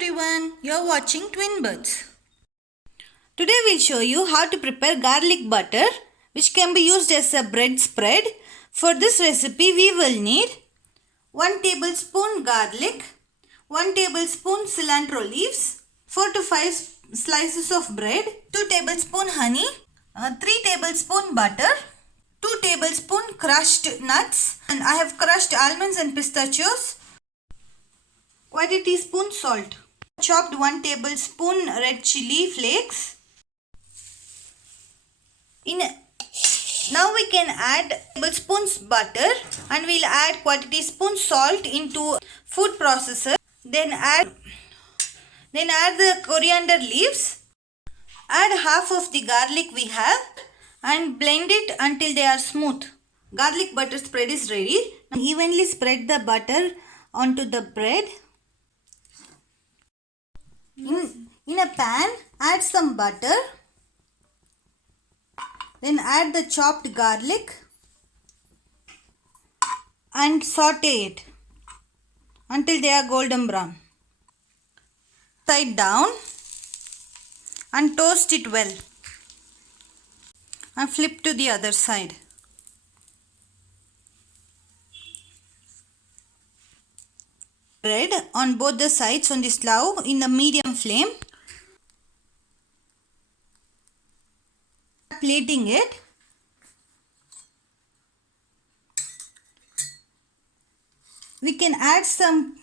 everyone, you're watching Twin Birds. Today we'll show you how to prepare garlic butter which can be used as a bread spread. For this recipe we will need 1 tablespoon garlic, 1 tablespoon cilantro leaves, 4 to 5 slices of bread, 2 tablespoon honey, 3 tablespoon butter, 2 tablespoon crushed nuts, and I have crushed almonds and pistachios, quite a teaspoon salt. Chopped 1 tablespoon red chili flakes. Now we can add tablespoons butter and we'll add quite a teaspoon salt into food processor. Then add the coriander leaves. Add half of the garlic we have and blend it until they are smooth. Garlic butter spread is ready. Now evenly spread the butter onto the bread. In a pan, add some butter. Then add the chopped garlic and saute it until they are golden brown. Side down and toast it well. And flip to the other side. Bread on both the sides on the stove in the medium flame. Plating it. We can add some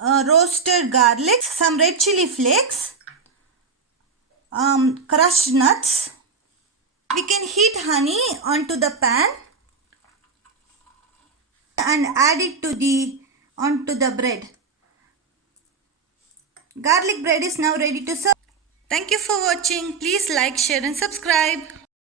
roasted garlic, some red chili flakes, crushed nuts. We can heat honey onto the pan and add it onto the bread. Garlic bread is now ready to serve. Thank you for watching. Please like, share and subscribe.